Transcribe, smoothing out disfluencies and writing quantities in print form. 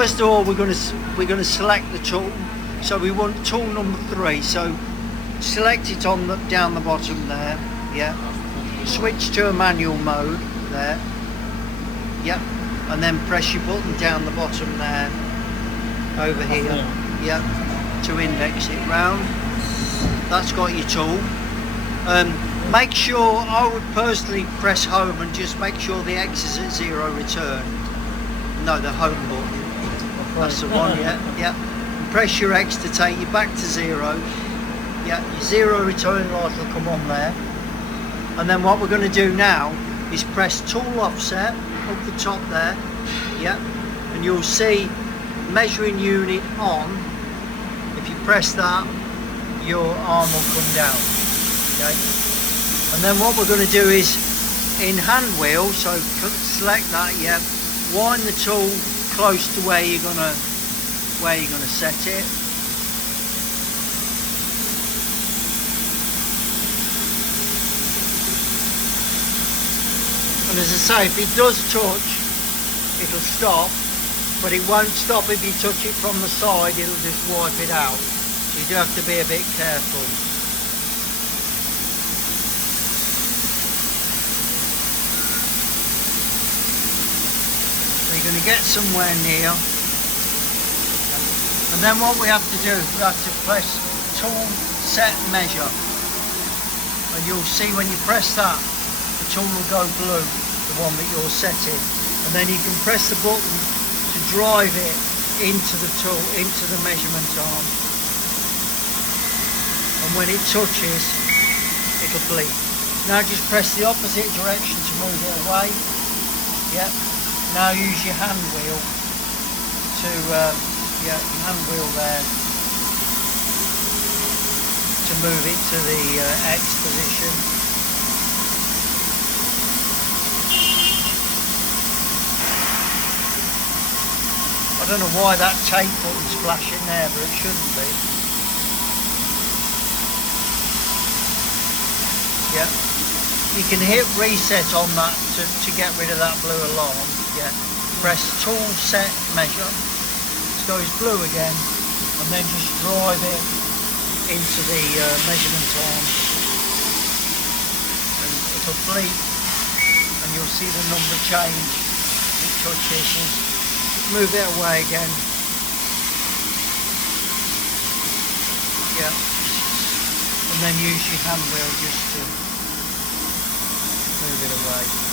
first of all we're going to select the tool. So we want tool number 3. So select it on down the bottom there. Yeah. Switch to a manual mode there. Yep. And then press your button down the bottom there. Over here. Yep. To index it round. That's got your tool. Make sure, I would personally press home and just make sure the X is at 0 return. No, the home button. That's the one, yeah. And press your X to take you back to 0. Yeah, your 0 return light will come on there. And then what we're going to do now is press tool offset up the top there. Yeah, and you'll see measuring unit on. If you press that, your arm will come down. Okay. And then what we're going to do is in hand wheel, so select that, yeah, wind the tool close to where you're gonna set it. And as I say, if it does touch, it'll stop, but it won't stop if you touch it from the side, it'll just wipe it out. So you do have to be a bit careful. You're going to get somewhere near, and then what we have to do, we have to press tool set measure, and you'll see when you press that the tool will go blue, the one that you're setting, and then you can press the button to drive it into the tool, into the measurement arm, and when it touches it'll bleed. Now just press the opposite direction to move it away. Yep. Now use your hand wheel to, your hand wheel there to move it to the X position. I don't know why that tape button's flashing there, but it shouldn't be. Yeah. You can hit reset on that to get rid of that blue alarm. Yeah. Press tool set measure. It goes blue again, and then just drive it into the measurement arm, and it'll bleep, and you'll see the number change. It touches. Move it away again. Yeah. And then use your hand wheel just to move it away.